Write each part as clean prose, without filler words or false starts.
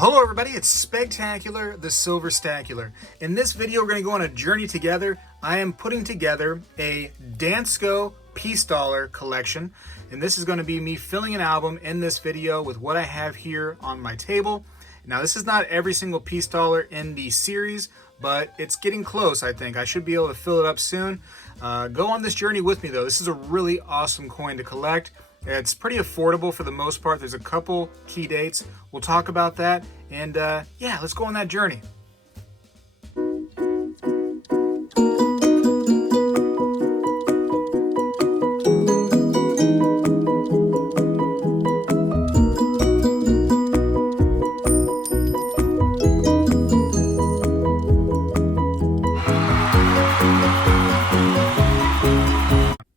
Hello everybody, it's Spectacular, the Silver Stacular. In this video, we're going to go on a journey together. I am putting together a Dansco piece dollar collection, and this is going to be me filling an album in this video with what I have here on my table. Now, this is not every single piece dollar in the series, but it's getting close, I think. I should be able to fill it up soon. Go on this journey with me, though. This is a really awesome coin to collect. It's pretty affordable for the most part. There's a couple key dates. We'll talk about that. And yeah, let's go on that journey.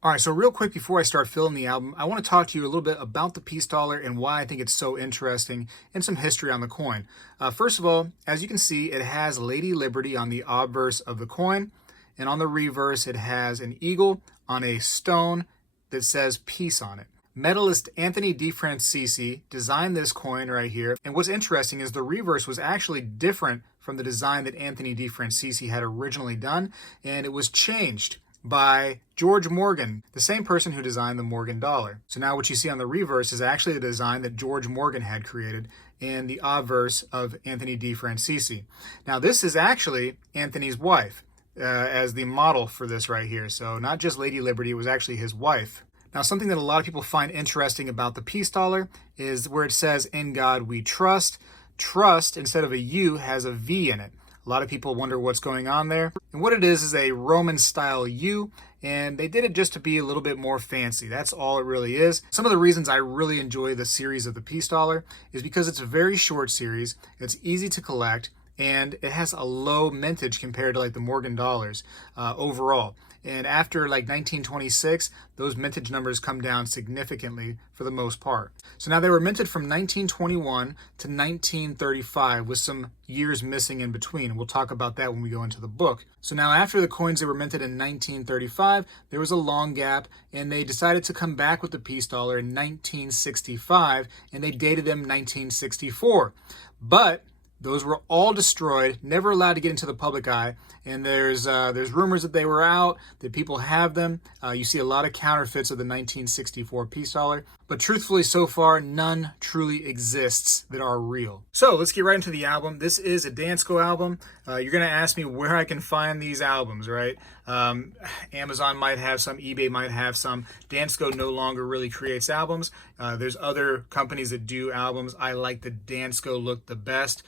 All right, so real quick before I start filling the album, I want to talk to you a little bit about the piece dollar and why I think it's so interesting and some history on the coin. First of all, as you can see, it has Lady Liberty on the obverse of the coin, and on the reverse, it has an eagle on a stone that says peace on it. Medalist Anthony Francisci designed this coin right here, and what's interesting is the reverse was actually different from the design that Anthony Francisci had originally done, and it was changed by George Morgan, the same person who designed the Morgan dollar. So now what you see on the reverse is actually the design that George Morgan had created in the obverse of Anthony Francisci. Now this is actually Anthony's wife as the model for this right here. So not just Lady Liberty, it was actually his wife. Now something that a lot of people find interesting about the piece dollar is where it says, "In God we trust." Trust, instead of a U, has a V in it. A lot of people wonder what's going on there. And what it is a Roman style U, and they did it just to be a little bit more fancy. That's all it really is. Some of the reasons I really enjoy the series of the piece dollar is because it's a very short series, it's easy to collect, and it has a low mintage compared to like the Morgan dollars overall. And after like 1926, those mintage numbers come down significantly for the most part. So now they were minted from 1921 to 1935 with some years missing in between. We'll talk about that when we go into the book. So now after the coins that were minted in 1935, there was a long gap, and they decided to come back with the piece dollar in 1965, and they dated them 1964. But those were all destroyed, never allowed to get into the public eye, and there's rumors that they were out, that people have them. You see a lot of counterfeits of the 1964 piece dollar, but truthfully, so far, none truly exists that are real. So let's get right into the album. This is a Dansco album. You're gonna ask me where I can find these albums, right? Amazon might have some, eBay might have some. Dansco no longer really creates albums. There's other companies that do albums. I like the Dansco look the best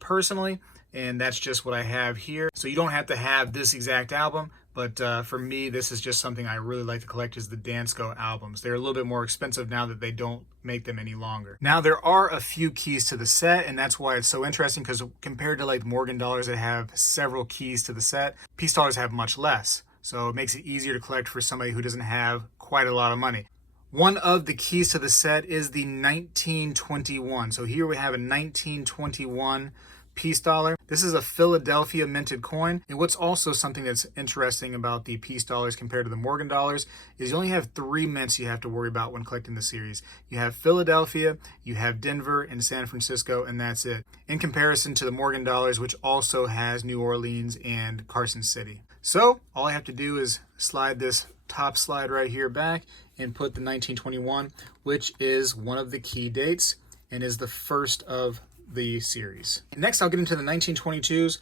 personally, and that's just what I have here. So you don't have to have this exact album, but for me, this is just something I really like to collect, is the Dansco albums. They're a little bit more expensive now that they don't make them any longer. Now, there are a few keys to the set, and that's why it's so interesting, because compared to like Morgan dollars that have several keys to the set, piece dollars have much less. So it makes it easier to collect for somebody who doesn't have quite a lot of money. One of the keys to the set is the 1921. So here we have a 1921 piece dollar. This is a Philadelphia minted coin. And what's also something that's interesting about the piece dollars compared to the Morgan dollars is you only have 3 mints you have to worry about when collecting the series. You have Philadelphia, you have Denver, and San Francisco, and that's it. In comparison to the Morgan dollars, which also has New Orleans and Carson City. So all I have to do is slide this top slide right here back and put the 1921, which is one of the key dates and is the first of the series. Next, I'll get into the 1922s,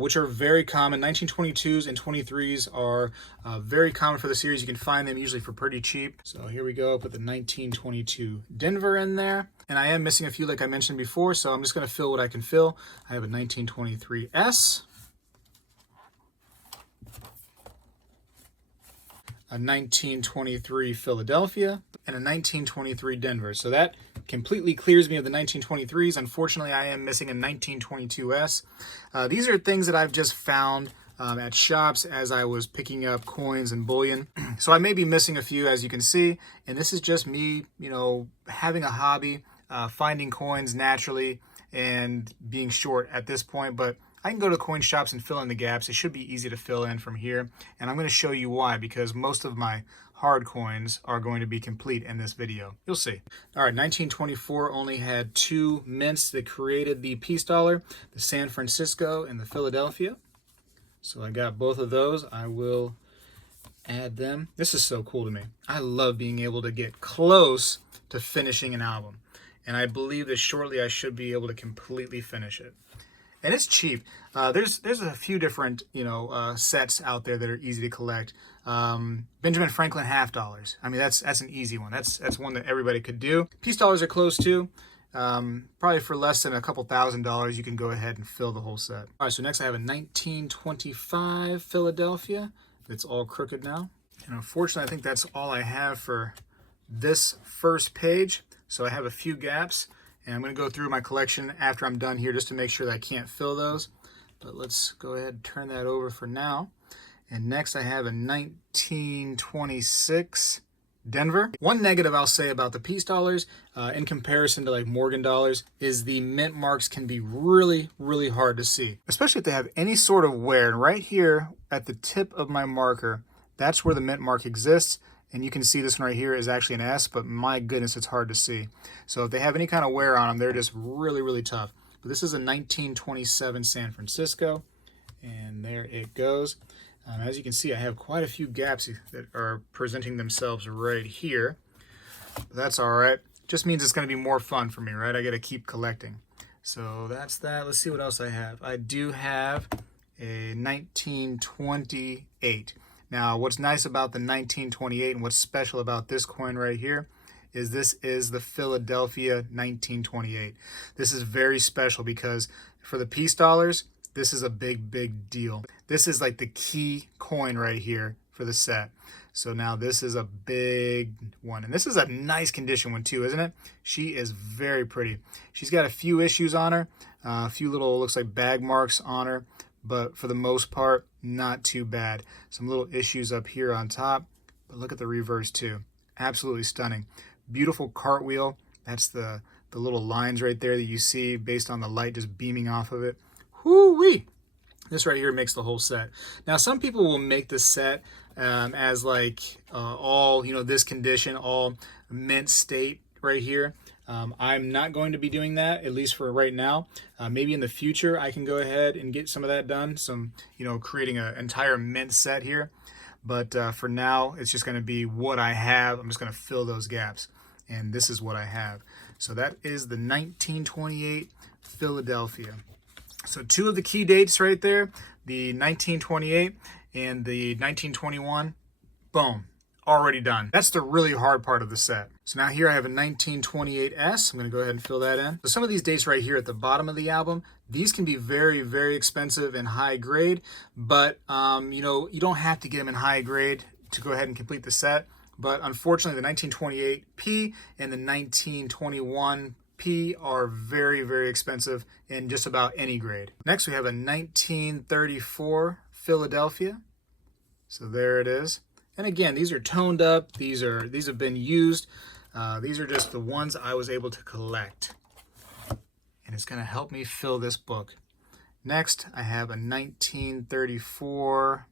which are very common. 1922s and 23s are very common for the series. You can find them usually for pretty cheap. So here we go. Put the 1922 Denver in there. And I am missing a few like I mentioned before, so I'm just going to fill what I can fill. I have a 1923 S, a 1923 Philadelphia, and a 1923 Denver. So that completely clears me of the 1923s. Unfortunately, I am missing a 1922S. These are things that I've just found at shops as I was picking up coins and bullion. So I may be missing a few, as you can see, and this is just me, having a hobby, finding coins naturally and being short at this point, but I can go to coin shops and fill in the gaps. It should be easy to fill in from here, and I'm going to show you why, because most of my hard coins are going to be complete in this video. You'll see. All right, 1924 only had 2 mints that created the peace dollar, the San Francisco and the Philadelphia. So I got both of those. I will add them. This is so cool to me. I love being able to get close to finishing an album. And I believe that shortly I should be able to completely finish it. And it's cheap. There's a few different sets out there that are easy to collect. Benjamin Franklin $50. I mean that's an easy one. That's one that everybody could do. Peace dollars are close too. Probably for less than a couple $1,000 you can go ahead and fill the whole set. All right, so next I have a 1925 Philadelphia. It's all crooked now. And unfortunately I think that's all I have for this first page. So I have a few gaps. And I'm going to go through my collection after I'm done here just to make sure that I can't fill those. But let's go ahead and turn that over for now. And next I have a 1926 Denver. One negative I'll say about the peace dollars in comparison to like Morgan dollars is the mint marks can be really, really hard to see. Especially if they have any sort of wear. And right here at the tip of my marker, that's where the mint mark exists. And you can see this one right here is actually an S, but my goodness, it's hard to see. So if they have any kind of wear on them, they're just really, really tough. But this is a 1927 San Francisco, and there it goes. As you can see, I have quite a few gaps that are presenting themselves right here. But that's all right. Just means it's going to be more fun for me, right? I got to keep collecting. So that's that. Let's see what else I have. I do have a 1928. Now, what's nice about the 1928 and what's special about this coin right here is this is the Philadelphia 1928. This is very special because for the peace dollars, this is a big, big deal. This is like the key coin right here for the set. So now this is a big one. And this is a nice condition one too, isn't it? She is very pretty. She's got a few issues on her, a few little, looks like bag marks on her. But for the most part, not too bad. Some little issues up here on top, but look at the reverse too. Absolutely stunning. Beautiful cartwheel. That's the little lines right there that you see based on the light just beaming off of it. Whoo-wee! This right here makes the whole set. Now, some people will make the set as like all, this condition, all mint state right here. I'm not going to be doing that, at least for right now. Maybe in the future I can go ahead and get some of that done, creating an entire mint set here. But for now, it's just going to be what I have. I'm just going to fill those gaps. And this is what I have. So that is the 1928 Philadelphia. So 2 of the key dates right there, the 1928 and the 1921, boom. Already done. That's the really hard part of the set. So now here I have a 1928S. I'm going to go ahead and fill that in. So some of these dates right here at the bottom of the album, these can be very, very expensive and high grade, but you don't have to get them in high grade to go ahead and complete the set. But unfortunately, the 1928P and the 1921P are very, very expensive in just about any grade. Next, we have a 1934 Philadelphia. So there it is. And again, these are toned up. These have been used. These are just the ones I was able to collect. And it's going to help me fill this book. Next, I have a 1934.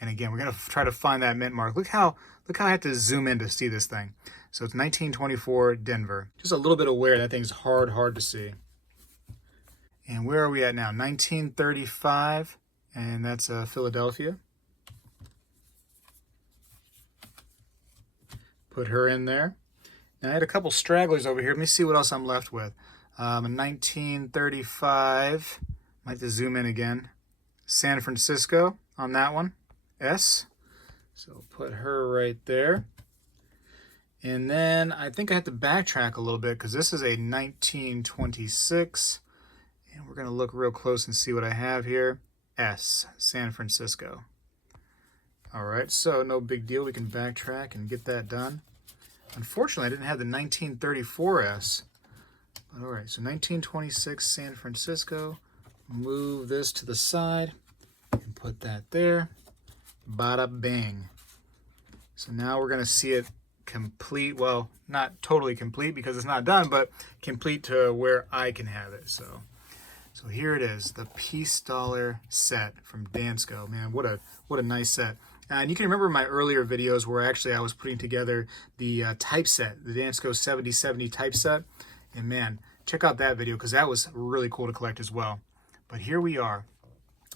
And again, we're going to try to find that mint mark. Look how I have to zoom in to see this thing. So it's 1924 Denver. Just a little bit of wear. That thing's hard to see. And where are we at now? 1935. And that's Philadelphia. Put her in there. Now I had a couple stragglers over here. Let me see what else I'm left with. A 1935. Might have to zoom in again. San Francisco on that one. S. So put her right there. And then I think I have to backtrack a little bit because this is a 1926. And we're going to look real close and see what I have here. S. San Francisco. All right, so no big deal. We can backtrack and get that done. Unfortunately, I didn't have the 1934S. But all right, so 1926 San Francisco. Move this to the side and put that there. Bada bang. So now we're going to see it complete. Well, not totally complete because it's not done, but complete to where I can have it. So here it is, the Peace Dollar set from Dansco. Man, what a nice set. And you can remember my earlier videos where actually I was putting together the typeset, the Dansco 7070 typeset. And man, check out that video because that was really cool to collect as well. But here we are.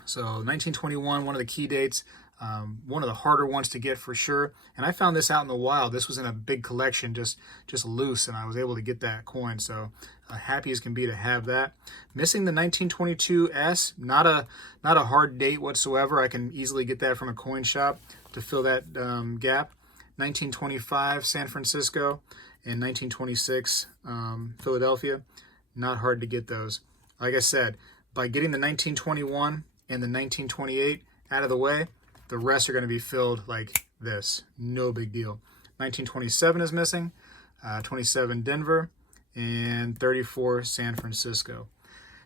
So 1921, one of the key dates, one of the harder ones to get for sure. And I found this out in the wild. This was in a big collection, just loose, and I was able to get that coin. So happy as can be to have that. Missing the 1922 S, not a hard date whatsoever. I can easily get that from a coin shop to fill that gap. 1925 San Francisco and 1926 Philadelphia. Not hard to get those. Like I said, by getting the 1921 and the 1928 out of the way, the rest are going to be filled like this. No big deal. 1927 is missing, 27 Denver, and 34 San Francisco.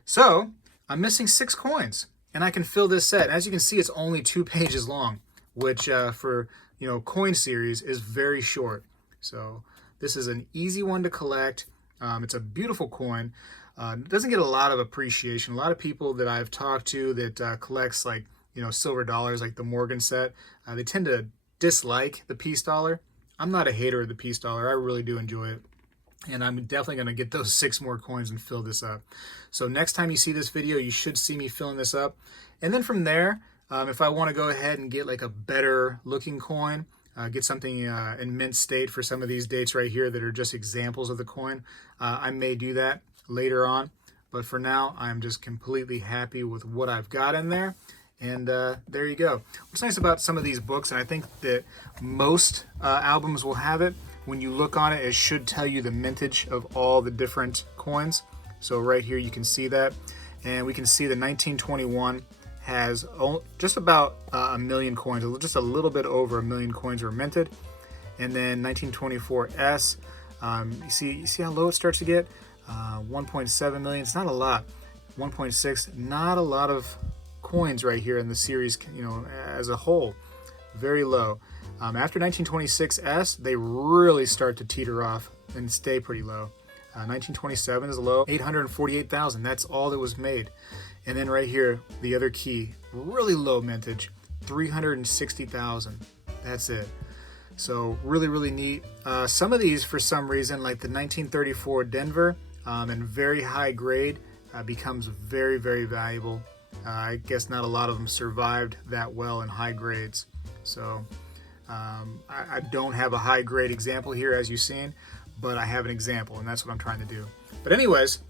So I'm missing 6 coins, and I can fill this set. As you can see, it's only 2 pages long, which for coin series is very short. So this is an easy one to collect. It's a beautiful coin. It doesn't get a lot of appreciation. A lot of people that I've talked to that collects like silver dollars, like the Morgan set, they tend to dislike the piece dollar. I'm not a hater of the piece dollar. I really do enjoy it. And I'm definitely going to get those 6 more coins and fill this up. So next time you see this video, you should see me filling this up. And then from there, if I want to go ahead and get like a better looking coin, get something in mint state for some of these dates right here that are just examples of the coin, I may do that later on. But for now, I'm just completely happy with what I've got in there. And there you go. What's nice about some of these books, and I think that most albums will have it, when you look on it, it should tell you the mintage of all the different coins. So right here you can see that. And we can see the 1921 has just about a million coins, just a little bit over 1 million coins were minted. And then 1924 S, you see how low it starts to get? 1.7 million, it's not a lot. 1.6, not a lot of coins right here in the series, as a whole, very low. After 1926 S, they really start to teeter off and stay pretty low. 1927 is low, 848,000. That's all that was made. And then right here, the other key, really low mintage, 360,000. That's it. So really, really neat. Some of these, for some reason, like the 1934 Denver, and very high grade, becomes very, very valuable. I guess not a lot of them survived that well in high grades. So I don't have a high grade example here, as you've seen, but I have an example, and that's what I'm trying to do. But anyways,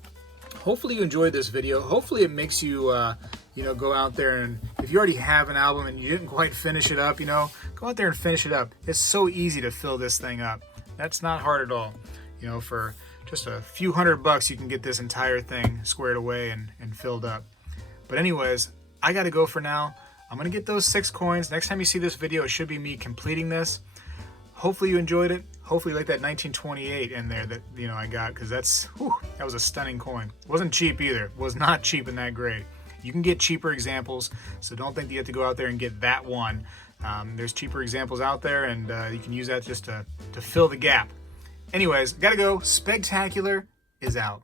hopefully you enjoyed this video. Hopefully it makes you, go out there, and if you already have an album and you didn't quite finish it up, go out there and finish it up. It's so easy to fill this thing up. That's not hard at all. For just a few $100, you can get this entire thing squared away and filled up. But anyways, I got to go for now. I'm going to get those 6 coins. Next time you see this video, it should be me completing this. Hopefully you enjoyed it. Hopefully you like that 1928 in there that, I got, because that was a stunning coin. It wasn't cheap either. It was not cheap in that grade. You can get cheaper examples, so don't think that you have to go out there and get that one. There's cheaper examples out there, and you can use that just to fill the gap. Anyways, gotta go. Spegtacular is out.